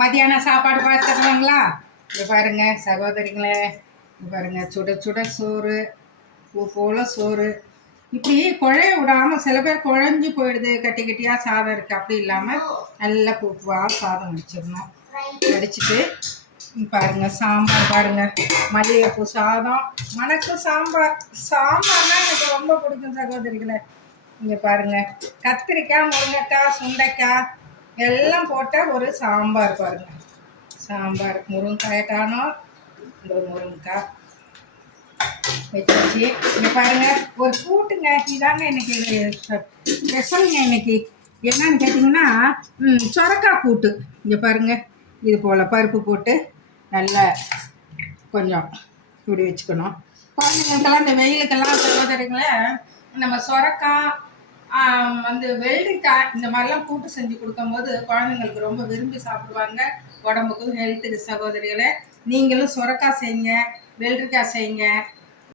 மதியானம் சாப்பாடு பார்த்துருவாங்களா? இங்கே பாருங்க சகோதரிங்களே, இங்கே பாருங்க சுட சுட சோறு, பூ போல சோறு. இப்படி குழைய விடாமல் சில பேர் குழஞ்சி போயிடுது, கட்டி கட்டியாக சாதம் இருக்குது. அப்படி இல்லாமல் நல்லா பூவாக சாதம் வச்சிடணும். வடிச்சிட்டு பாருங்க சாம்பார் பாருங்க, மல்லிகைப்பூ சாதம் மணக்கும் சாம்பார். சாம்பார்னா எனக்கு ரொம்ப பிடிக்கும் சகோதரிகளை. இங்கே பாருங்க கத்திரிக்காய், முருங்கைக்காய், சுண்டைக்காய் எல்லாம் போட்ட ஒரு சாம்பார் பாருங்க. சாம்பார் முருங்கைக்காய் காணோம், இந்த முருங்கைக்காய் வச்சு இங்கே பாருங்க ஒரு கூட்டுங்க. இதாங்க இன்னைக்கு ஸ்பெஷலுங்க. இன்னைக்கு என்னன்னு கேட்டிங்கன்னா சொரக்காய் கூட்டு. இங்கே பாருங்க இது போல் பருப்பு போட்டு நல்லா கொஞ்சம் இப்படி வச்சுக்கணும். குழந்தைங்களுக்கெல்லாம் இந்த வெயிலுக்கெல்லாம் சகோதரிங்களே நம்ம சொரக்காய் வெள்ளரிக்காய் இந்த மாதிரிலாம் கூட்டு செஞ்சு கொடுக்கும்போது குழந்தைங்களுக்கு ரொம்ப விரும்பி சாப்பிடுவாங்க. உடம்புக்கும் ஹெல்த்துக்கு சகோதரிகளை நீங்களும் சொரக்காய் செய்யுங்க, வெள்ளரிக்காய் செய்யுங்க.